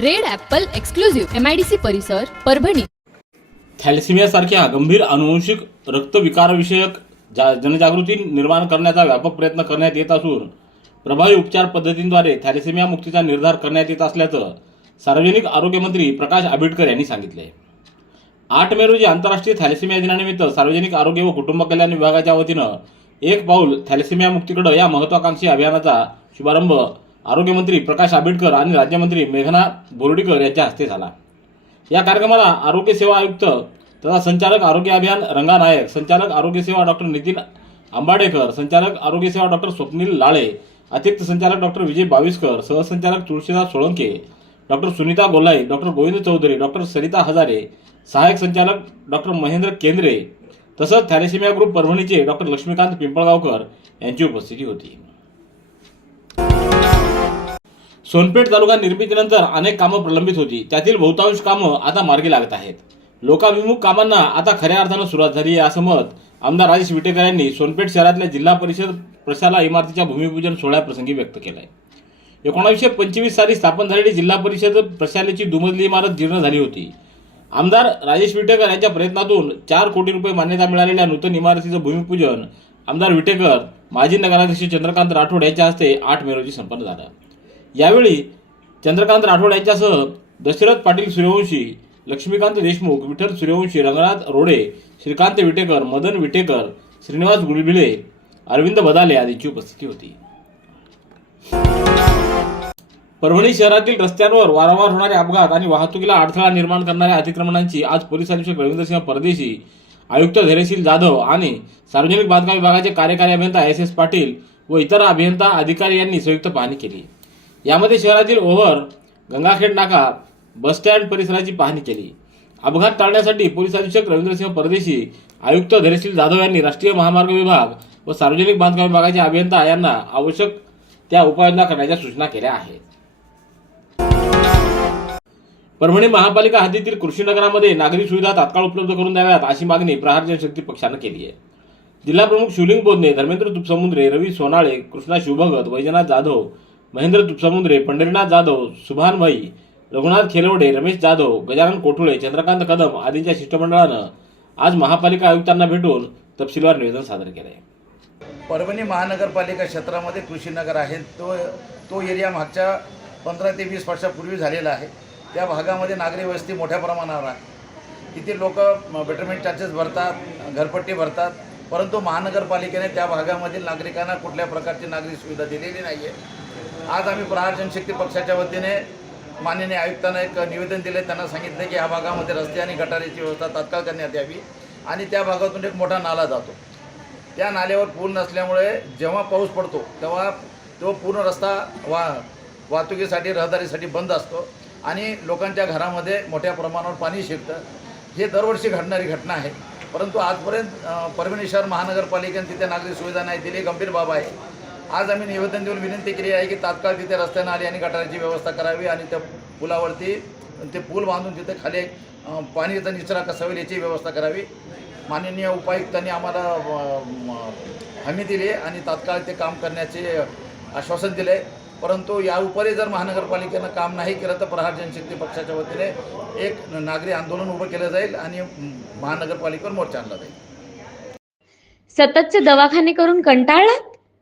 Red apple exclusive MIDC परिसर परभणी. थॅलेसिमियासारख्या गंभीर अनुवंशिक रक्तविकारविषयक जा जनजागृती निर्माण करण्याचा व्यापक प्रयत्न करण्यात येत असून प्रभावी उपचार पद्धतींद्वारे थॅलेसेमिया मुक्तीचा निर्धार करण्यात येत असल्याचं सार्वजनिक आरोग्यमंत्री प्रकाश आंबेडकर यांनी सांगितले आठ मे रोजी आंतरराष्ट्रीय थॅलेसेमिया दिनानिमित्त सार्वजनिक आरोग्य व कुटुंब कल्याण विभागाच्या वतीनं एक पाऊल थॅलेसेमिया मुक्तीकडं या महत्वाकांक्षी अभियानाचा शुभारंभ आरोग्यमंत्री प्रकाश आंबेडकर आणि राज्यमंत्री मेघना बोर्डीकर यांच्या हस्ते झाला. या कार्यक्रमाला आरोग्य सेवा आयुक्त तथा संचालक आरोग्य अभियान रंगा नायक संचालक आरोग्य सेवा डॉक्टर नितीन आंबाडेकर संचालक आरोग्य सेवा डॉक्टर स्वप्नील लाळे अतिरिक्त संचालक डॉक्टर विजय बावीसकर सहसंचालक Tulshidas Solanke doctor Sunita Golai doctor Govind Chaudhari doctor Sarita Hazare सहाय्यक संचालक डॉक्टर महेंद्र केंद्रे तसंच थॅलेसिमिया ग्रुप परभणीचे डॉक्टर लक्ष्मीकांत पिंपळगावकर यांची उपस्थिती होती. सोनपेठ तालुका निर्मितीनंतर अनेक कामं प्रलंबित होती. त्यातील बहुतांश कामं आता मार्गी लागत आहेत. लोकाभिमुख कामांना आता खऱ्या अर्थानं सुरुवात झाली आहे असं मत आमदार राजेश विटेकर यांनी सोनपेठ शहरातल्या जिल्हा परिषद प्रशाला इमारतीच्या भूमिपूजन सोहळ्याप्रसंगी व्यक्त केलाय. एकोणीसशे पंचवीस साली स्थापन झालेली जिल्हा परिषद प्रशालेची दुमजली इमारत जीर्ण झाली होती. आमदार राजेश विटेकर यांच्या प्रयत्नातून चार कोटी रुपये मान्यता मिळालेल्या नूतन इमारतीचं भूमिपूजन आमदार विटेकर माजी नगराध्यक्ष चंद्रकांत राठोड यांच्या हस्ते आठ मे रोजी संपन्न झालं. यावेळी चंद्रकांत राठोड यांच्यासह दशरथ पाटील सूर्यवंशी लक्ष्मीकांत देशमुख विठ्ठल सूर्यवंशी रंगनाथ रोडे श्रीकांत विटेकर मदन विटेकर श्रीनिवास गुळबिले अरविंद बदाले आदींची उपस्थिती होती. परभणी शहरातील रस्त्यांवर वारंवार होणारे अपघात आणि वाहतुकीला अडथळा निर्माण करणाऱ्या अतिक्रमणांची आज पोलीस अधीक्षक रवींद्रसिंह परदेशी आयुक्त धैर्यशील जाधव आणि सार्वजनिक बांधकाम विभागाचे कार्यकारी अभियंता एस एस पाटील व इतर अभियंता अधिकारी यांनी संयुक्त पाहणी केली. यामध्ये शहरातील ओव्हर गंगाखेड नाका बसस्टँड परिसराची पाहणी केली. अपघात टाळण्यासाठी पोलीस अधीक्षक रवींद्रसिंह परदेशी आयुक्त धैर्यशील जाधव यांनी राष्ट्रीय महामार्ग विभाग व सार्वजनिक बांधकाम विभागाचे अभियंता यांना आवश्यक त्या उपाययोजना करण्याच्या सूचना केल्या आहेत. परभणी महापालिका हद्दीतील कृषीनगरामध्ये नागरी सुविधा तात्काळ उपलब्ध करून द्याव्यात अशी मागणी प्रहार जनशक्ती पक्षानं केली आहे. जिल्हाप्रमुख शिवलिंग बोधने धर्मेंद्र तुपसमुद्रे रवी सोनाळे कृष्णा शिवभगत वैजनाथ जाधव महेंद्र तुपसमुद्रे पंढरीनाथ जाधव सुभान भाई रघुनाथ खेलवडे रमेश जाधव गजानन कोठुळे चंद्रकांत कदम आदींच्या शिष्टमंडळानं आज महापालिका आयुक्तांना भेटून तपशीलवार निवेदन सादर केले परभणी महानगरपालिका क्षेत्रामध्ये कृषीनगर आहे. तो तो एरिया मागच्या पंधरा ते वीस वर्षापूर्वी झालेला आहे. त्या भागामध्ये नागरी वस्ती मोठ्या प्रमाणावर आहे. तिथे लोक बेटरमेंट चार्जेस भरतात घरपट्टी भरतात परंतु महानगरपालिकेने त्या भागामधील नागरिकांना कुठल्या प्रकारची नागरी सुविधा दिलेली नाही आहे आज आम्ही प्रहार शक्ती पक्षाच्या वतीने माननीय आयुक्तांना एक निवेदन दिले त्यांना सांगितलं की या भागामध्ये रस्ते आणि गटारीची व्यवस्था तात्काळ करण्यात यावी आणि त्या भागातून एक मोठा नाला जातो. त्या नाल्यावर पूल नसल्यामुळे जेव्हा पाऊस पडतो तेव्हा तो पूर्ण रस्ता वा वाहतुकीसाठी रहदारीसाठी बंद असतो आणि लोकांच्या घरामध्ये मोठ्या प्रमाणावर पाणी शिरतं. हे दरवर्षी घडणारी घटना आहे. परंतु आजपर्यंत परभणी शहर महानगरपालिकेने तिथे नागरी सुविधा नाही दिली गंभीर बाब आहे. आज आम्ही निवेदन देऊन विनंती केली आहे की तात्काळ तिथे रस्ते नाली आणि गटाराची व्यवस्था करावी आणि त्या पुलावरती ते पूल बांधून तिथे खाली अ, पाण्याचा निचरा कसा होईल याची व्यवस्था करावी. माननीय उपायुक्तांनी आम्हाला हमी दिली आणि तात्काळ ते काम करण्याचे आश्वासन दिले. परंतु या उपरी जर महानगरपालिकेनं काम नाही केलं तर प्रहार जनशक्ती पक्षाच्या वतीने एक नागरी आंदोलन उभं केलं जाईल आणि महानगरपालिकेवर मोर्चा आणला जाईल. सततचे दवाखाने करून कंटाळलात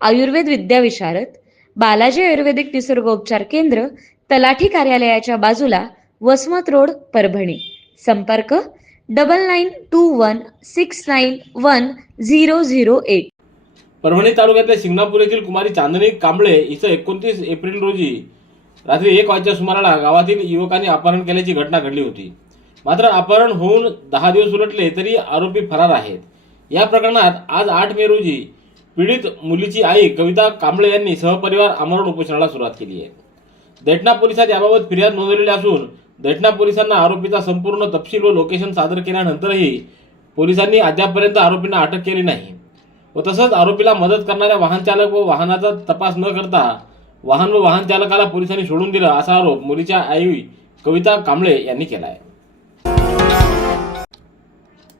आयुर्वेद विद्याविशारद बालाजी आयुर्वेदिक निसर्गोपचार केंद्र तलाठी कार्यालयाच्या बाजूला वसमत रोड परभणी. संपर्क double nine two one six nine one zero zero eight Parbhani तालुक्यातल्या शिंगणापूर येथील कुमारी चांदणी कांबळे हिचं एकोणतीस एप्रिल रोजी रात्री एक वाजच्या सुमाराला गावातील युवकांनी अपहरण केल्याची घटना घडली होती. मात्र अपहरण होऊन दहा दिवस उलटले तरी आरोपी फरार आहेत. या प्रकरणात आज आठ मे रोजी पीडित मुलीची आई कविता कांबळे यांनी सहपरिवार आमरण उपोषणाला सुरुवात केली आहे. दैठणा पोलिसात याबाबत फिर्याद नोंदवलेली असून दैठणा पोलिसांना आरोपीचा संपूर्ण तपशील व लोकेशन सादर केल्यानंतरही पोलिसांनी अद्यापपर्यंत आरोपींना अटक केली नाही व तसंच आरोपीला मदत करणाऱ्या वाहन चालक व वाहनाचा तपास न करता वाहन व वाहन चालकाला पोलिसांनी सोडून दिलं असा आरोप मुलीच्या आई कविता कांबळे यांनी केला आहे.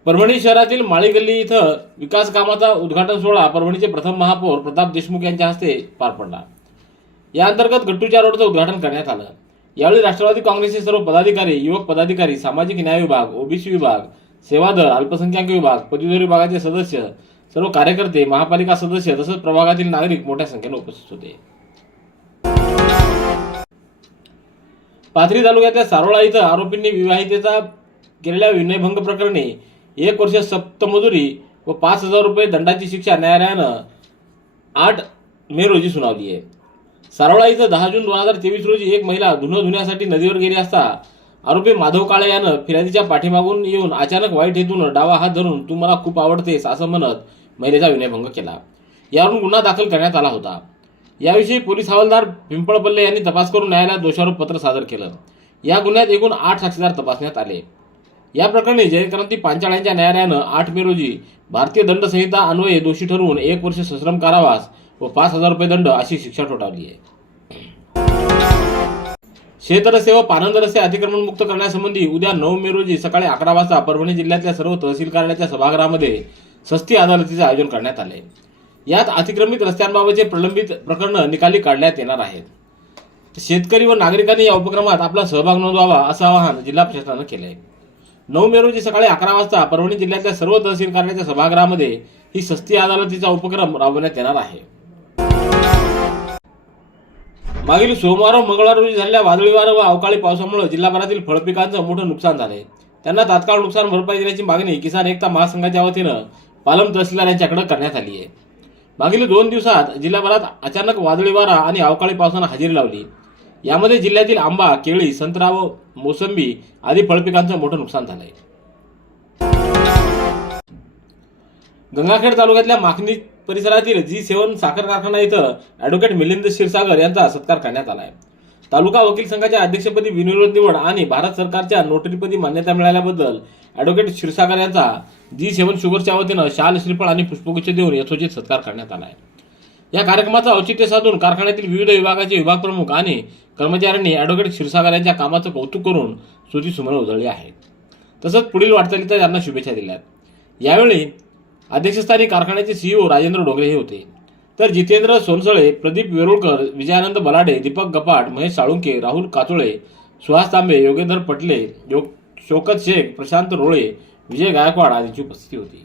परभणी शहरातील माळीगल्ली इथं विकास कामाचा उद्घाटन सोहळा परभणीचे प्रथम महापौर प्रताप देशमुख यांच्या हस्ते पार पडला. या अंतर्गत गट्टूच्या रोडचं उद्घाटन करण्यात आलं. यावेळी राष्ट्रवादी काँग्रेसचे सर्व पदाधिकारी युवक पदाधिकारी सामाजिक न्याय विभाग ओबीसी विभाग सेवादल अल्पसंख्याक विभाग पदवीधर विभागाचे सदस्य सर्व कार्यकर्ते महापालिका सदस्य तसंच प्रभागातील नागरिक मोठ्या संख्येने उपस्थित होते. पाथरी तालुक्यातल्या सारोळा इथं आरोपींनी विवाहितेचा केलेल्या विनयभंग प्रकरणी एक वर्ष सप्तमजुरी व पाच हजार रुपये दंडाची शिक्षा न्यायालयानं आठ मे रोजी सुनावली आहे. सारोळा इथं दहा जून दोन हजार तेवीस रोजी एक महिला धुणं धुण्यासाठी नदीवर गेली असता आरोपी माधव काळे यानं फिर्यादीच्या पाठीमागून येऊन अचानक वाईट हेतून डावा हात धरून तू मला खूप आवडतेस असं म्हणत महिलेचा विनयभंग केला. यावरून गुन्हा दाखल करण्यात आला होता. याविषयी पोलीस हवालदार पिंपळपल्ले यांनी तपास करून न्यायालयात दोषारोप पत्र सादर केलं. या गुन्ह्यात एकूण आठ साक्षीदार तपासण्यात आले. या प्रकरणी जयक्रांती पांचाळ्यांच्या न्यायालयानं आठ मे रोजी भारतीय दंड संहिता अन्वये दोषी ठरवून एक वर्ष सश्रम कारावास व पाच हजार रुपये दंड अशी शिक्षा ठोठावली आहे. शेतरस्ते व पानंद रस्ते अतिक्रमण मुक्त करण्यासंबंधी उद्या नऊ मे रोजी सकाळी अकरा वाजता परभणी जिल्ह्यातल्या सर्व तहसील कार्यालयाच्या सभागृहामध्ये सस्ती अदालतीचे आयोजन करण्यात आले यात अतिक्रमित रस्त्यांबाबतचे प्रलंबित प्रकरणं निकाली काढण्यात येणार आहेत. शेतकरी व नागरिकांनी या उपक्रमात आपला सहभाग नोंदवावा असं आवाहन जिल्हा प्रशासनानं केलं आहे नऊ मे रोजी सकाळी अकरा वाजता परभणी जिल्ह्यातल्या सर्व तहसील कार्यालयाच्या सभागृहामध्ये ही सस्ती अदालतीचा उपक्रम राबवण्यात येणार आहे. मागील सोमवार व मंगळवार रोजी झालेल्या वादळी वारं व अवकाळी पावसामुळे जिल्हाभरातील फळपिकांचं मोठं नुकसान झालंय त्यांना तात्काळ नुकसान भरपाई देण्याची मागणी किसान एकता महासंघाच्या वतीनं पालम तहसीलदार यांच्याकडे करण्यात आली आहे. मागील दोन दिवसात जिल्हाभरात अचानक वादळी वारा आणि अवकाळी पावसानं हजेरी लावली. यामध्ये जिल्ह्यातील आंबा केळी संत्रा व मोसंबी आदी फळपिकांचं मोठं नुकसान झालंय. गंगाखेड तालुक्यातल्या माखणी परिसरातील जी सेवन साखर कारखाना इथं ॲडव्होकेट मिलिंद क्षीरसागर यांचा सत्कार करण्यात आला आहे तालुका वकील संघाच्या अध्यक्षपदी बिनविरोध निवड आणि भारत सरकारच्या नोटरीपदी मान्यता मिळाल्याबद्दल ॲडव्होकेट क्षीरसागर यांचा जी सेवन शुगरच्या वतीनं शाल श्रीफळ आणि पुष्पगुच्छ देऊन यथोचित सत्कार करण्यात आला आहे या कार्यक्रमाचं औचित्य साधून कारखान्यातील विविध विभागाचे विभाग प्रमुख आणि कर्मचाऱ्यांनी ॲडव्होकेट क्षीरसागर यांच्या कामाचं कौतुक करून स्तुती सुमन उधळली आहेत. तसंच पुढील वाटचालीचा त्यांना शुभेच्छा दिल्यात यावेळी अध्यक्षस्थानी कारखान्याचे सीईओ राजेंद्र डोंगरे हे होते. तर जितेंद्र सोनसळे प्रदीप वेरुळकर विजयानंद बलाडे दीपक गपाट महेश साळुंके राहुल काचोळे सुहास तांबे योगेंद्र पटले योग शोकत शेख प्रशांत रोळे विजय गायकवाड आदींची उपस्थिती होती.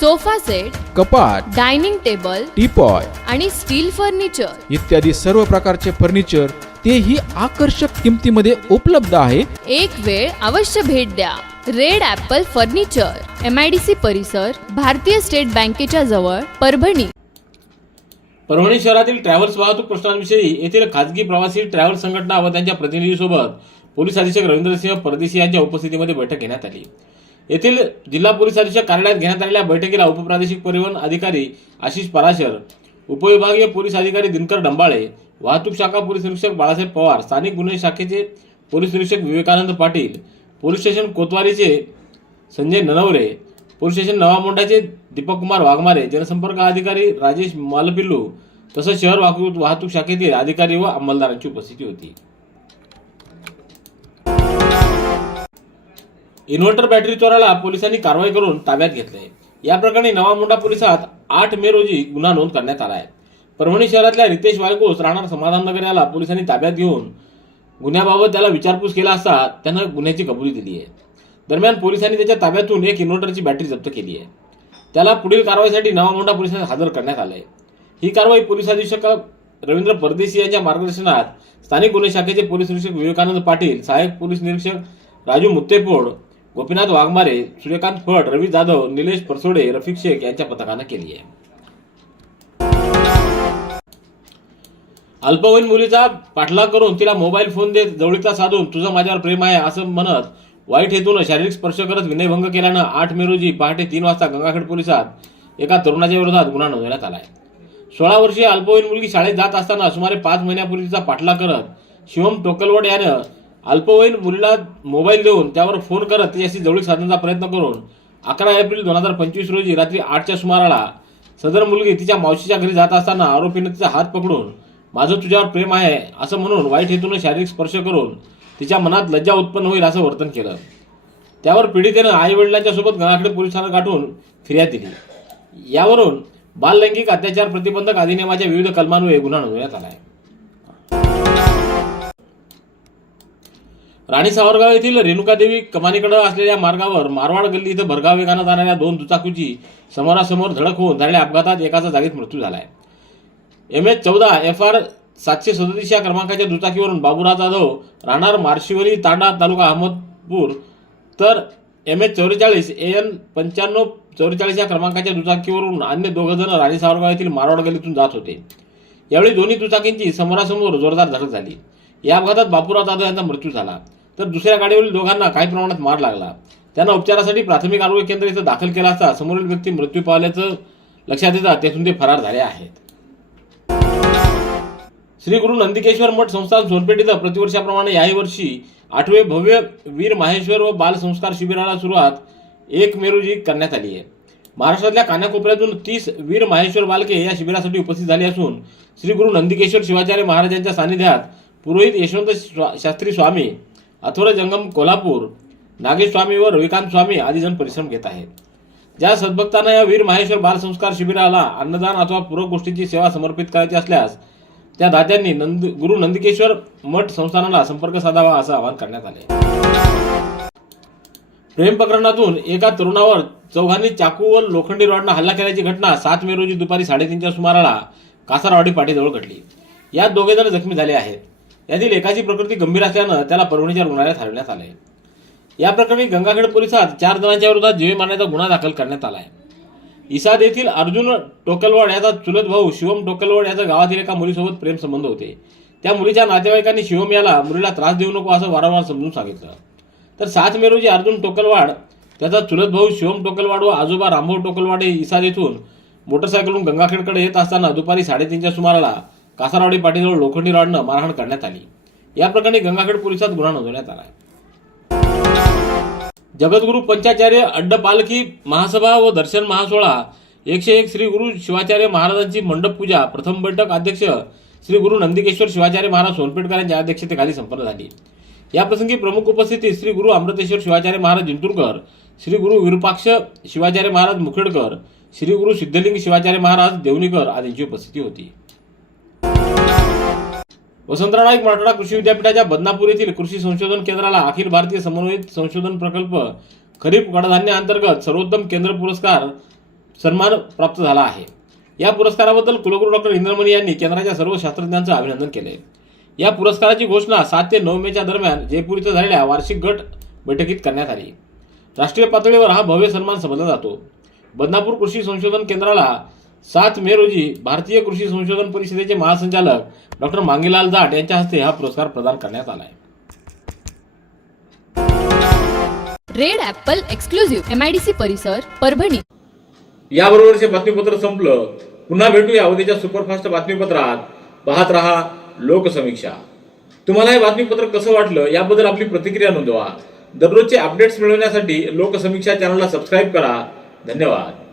sofa set कपाट डायनिंग टेबल टीपॉय आणि स्टील फर्निचर. इत्यादी सर्व प्रकारचे फर्निचर तेही आकर्षक किमतीमध्ये उपलब्ध आहे. एक वेळ अवश्य भेट द्या. Red apple furniture M I D C परिसर भारतीय स्टेट बँकेच्या जवळ परभणी. परभणी शहरातील ट्रॅव्हल्स वाहतूक प्रश्नांविषयी येथील खाजगी प्रवासी ट्रॅव्हल्स संघटना व त्यांच्या प्रतिनिधीसोबत पोलीस अधीक्षक रवींद्रसिंह परदेशी यांच्या उपस्थितीमध्ये बैठक घेण्यात आली. येथील जिल्हा पोलीस अधीक्षक कार्यालयात घेण्यात आलेल्या बैठकीला उपप्रादेशिक परिवहन अधिकारी आशिष पराशर उपविभागीय पोलीस अधिकारी दिनकर डंबाळे वाहतूक शाखा पोलीस निरीक्षक बाळासाहेब पवार स्थानिक गुन्हे शाखेचे पोलीस निरीक्षक विवेकानंद पाटील पोलीस स्टेशन कोतवारीचे संजय ननवरे पोलीस स्टेशन नवामोंडाचे दीपक कुमार वाघमारे जनसंपर्क अधिकारी राजेश मालपिल्लू तसंच शहर वाहतूक वाहतूक शाखेतील अधिकारी व अंमलदारांची उपस्थिती होती. इन्व्हर्टर बॅटरी चोराला पोलिसांनी कारवाई करून ताब्यात घेतले. या प्रकरणी नवामुंडा पोलिसात आठ मे रोजी गुन्हा नोंद करण्यात आला आहे. परभणी शहरातल्या रितेश वायकोस राहणार समाधाननगर याला पोलिसांनी ताब्यात घेऊन गुन्ह्याबाबत त्याला विचारपूस केला असता त्यानं गुन्ह्याची कबुली दिली आहे. दरम्यान पोलिसांनी त्याच्या ताब्यातून एक इन्व्हर्टरची बॅटरी जप्त केली आहे. त्याला पुढील कारवाईसाठी नवामोंडा पोलिसांना हजर करण्यात आलं आहे ही कारवाई पोलीस अधीक्षक रवींद्र परदेशी यांच्या मार्गदर्शनात स्थानिक गुन्हे शाखेचे पोलीस निरीक्षक विवेकानंद पाटील सहाय्यक पोलीस निरीक्षक राजू मुत्तेपोड गोपीनाथ वाघमारे सूर्यकांत फड रवी जाधव निलेश परसोडे रफिक शेख यांच्या पथकानं केली आहे. अल्पवयीन मुलीचा पाठलाग करून तिला मोबाईल फोन देत जवळीकता साधून तुझं माझ्यावर प्रेम आहे असं म्हणत वाईट हेतून शारीरिक स्पर्श करत विनयभंग केल्यानं आठ मे रोजी पहाटे तीन वाजता गंगाखेड पोलिसात एका तरुणाच्या विरोधात गुन्हा नोंदवण्यात आला आहे सोळा वर्षीय अल्पवयीन मुलगी शाळेत जात असताना सुमारे पाच महिन्यापूर्वी तिचा पाठलाग करत शिवम टोकलवड यानं अल्पवयीन मुलीला मोबाईल देऊन त्यावर फोन करत तिच्याशी जवळीक साधण्याचा प्रयत्न करून अकरा एप्रिल दोन हजार पंचवीस रोजी रात्री आठच्या सुमाराला सदर मुलगी तिच्या मावशीच्या घरी जात असताना आरोपीने तिचा हात पकडून माझं तुझ्यावर प्रेम आहे असं म्हणून वाईट हेतून शारीरिक स्पर्श करून तिच्या मनात लज्जा उत्पन्न होईल असं वर्तन केलं. त्यावर पीडितेनं आई वडिलांच्या सोबत गंगाखेड पोलिसांना गाठून फिर्याद दिली. यावरून बाललैंगिक अत्याचार प्रतिबंधक अधिनियमाच्या विविध कलमांवर गुन्हा नोंदवण्यात आला आहे राणी सावरगाव येथील रेणुकादेवी कमानीकडे असलेल्या मार्गावर मारवाड गल्ली इथं भरगाव वेगानं जाणाऱ्या दोन दुचाकीची समोरासमोर धडक होऊन झालेल्या अपघातात एकाचा जागीच मृत्यू झाला आहे एम एच चौदा एफ आर सातशे सदतीस या क्रमांकाच्या दुचाकीवरून बाबुराव जाधव राहणार मार्शिवरी तांडा तालुका अहमदपूर तर एम एच चौवेचाळीस ए एन पंच्याण्णव चौवेचाळीस या क्रमांकाच्या दुचाकीवरून अन्य दोघं जण राणी सावरगाव येथील मारवाड गल्लीतून जात होते. यावेळी दोन्ही दुचाकींची समोरासमोर जोरदार धडक झाली. या अपघातात बापूराव जाधव यांचा मृत्यू झाला. तर दुसऱ्या गाडीवरील दोघांना काही प्रमाणात मार लागला. त्यांना उपचारासाठी प्राथमिक आरोग्य केंद्र इथं दाखल केला असता समोरील व्यक्ती मृत्यू पावल्याचं लक्षात येतात तेथून ते फरार झाले आहेत. श्री गुरु नंदिकेश्वर मठ संस्थान सोनपेठ इथं प्रतिवर्षाप्रमाणे याही वर्षी आठवे भव्य वीर माहेश्वर व बाल संस्कार शिबिराला सुरुवात एक मे रोजी करण्यात आली आहे. महाराष्ट्रातल्या कानाकोपऱ्यातून तीस वीर माहेश्वर बालके या शिबिरासाठी उपस्थित झाली असून श्री गुरु नंदिकेश्वर शिवाचार्य महाराजांच्या सानिध्यात पुरोहित यशवंत शास्त्री स्वामी अथोर जंगम कोल्हापूर नागेशस्वामी व रविकांत स्वामी आदी जण परिश्रम घेत आहेत. ज्या सद्भक्तांना या वीर माहेश्वर बालसंस्कार शिबिराला अन्नदान अथवा पूरक गोष्टींची सेवा समर्पित करायची असल्यास त्या दात्यांनी नंद गुरु नंदिकेश्वर मठ संस्थानाला संपर्क साधावा असं आवाहन करण्यात आले प्रेम प्रकरणातून एका तरुणावर चौघांनी चाकू व लोखंडी रॉडनं हल्ला केल्याची घटना सात मे रोजी दुपारी साडेतीनच्या सुमाराला कासारवाडी पाटीजवळ घडली. यात दोघे जण जखमी झाले आहेत. यातील एकाची प्रकृती गंभीर असल्यानं त्याला परभणीच्या रुग्णालयात हलवण्यात आले या प्रकरणी गंगाखेड पोलिसात चार जणांच्या विरोधात जीवे मारण्याचा गुन्हा दाखल करण्यात आला आहे इसाद येथील अर्जुन टोकलवाड याचा चुलत भाऊ शिवम टोकलवाड याचा गावातील एका मुलीसोबत प्रेम संबंध होते. त्या मुलीच्या नातेवाईकांनी शिवम याला मुलीला त्रास देऊ नको असं वारंवार समजून सांगितलं. तर सात मे रोजी अर्जुन टोकलवाड त्याचा चुलत भाऊ शिवम टोकलवाड व आजोबा रामभाऊ टोकलवाड हे इसाद येथून मोटरसायकलून गंगाखेडकडे येत असताना दुपारी साडेतीनच्या सुमाराला कासारवाडी पाटीजवळ लोखंडी रॉडनं मारहाण करण्यात आली. या प्रकरणी गंगाखेड पोलिसात गुन्हा नोंदवण्यात आला जगद्गुरु पंचाचार्य अड्डपालखी महासभा व दर्शन महासोळा एकशे एक श्री गुरु शिवाचार्य महाराजांची मंडप पूजा प्रथम बैठक अध्यक्ष श्री गुरु नंदिकेश्वर शिवाचार्य महाराज सोनपेटकर यांच्या अध्यक्षतेखाली संपन्न झाली. या प्रसंगी प्रमुख उपस्थितीत श्री गुरु अमृतेश्वर शिवाचार्य महाराज जिंतूरकर श्री गुरु विरूपाक्ष शिवाचार्य महाराज मुखेडकर श्री गुरु सिद्धलिंग शिवाचार्य महाराज देवणीकर आदींची उपस्थिती होती. वसंतराव नाईक मराठवाडा कृषी विद्यापीठाच्या बदनापूर येथील कृषी संशोधन केंद्राला अखिल भारतीय समन्वयित संशोधन प्रकल्प खरीप कडधान्य अंतर्गत सर्वोत्तम केंद्र पुरस्कार सन्मान प्राप्त झाला आहे. या पुरस्काराबद्दल कुलगुरू डॉक्टर इंद्रमणी यांनी केंद्राच्या सर्व शास्त्रज्ञांचं अभिनंदन केले. या पुरस्काराची घोषणा सात ते नऊ मेच्या दरम्यान जयपूर इथं झालेल्या वार्षिक गट बैठकीत करण्यात आली. राष्ट्रीय पातळीवर हा भव्य सन्मान समजला जातो. बदनापूर कृषी संशोधन केंद्राला सात मे रोजी भारतीय कृषी संशोधन परिषदेचे महासंचालक डॉक्टर मांगीलाल जाट यांच्या हस्ते हा पुरस्कार प्रदान करण्यात आला आहे रेड ॲपल एक्सक्लुझिव्ह एमआयडीसी परिसर परभणी. याबरोबरचे बातमीपत्र संपलं. पुन्हा भेटूया उद्याच्या सुपरफास्ट बातमीपत्रात. पाहत रहा लोकसमीक्षा. तुम्हाला हे बातमीपत्र कसं वाटलं याबद्दल आपली प्रतिक्रिया नोंदवा. दररोजचे अपडेट्स मिळवण्यासाठी लोकसमीक्षा चॅनलला सबस्क्राईब करा. धन्यवाद.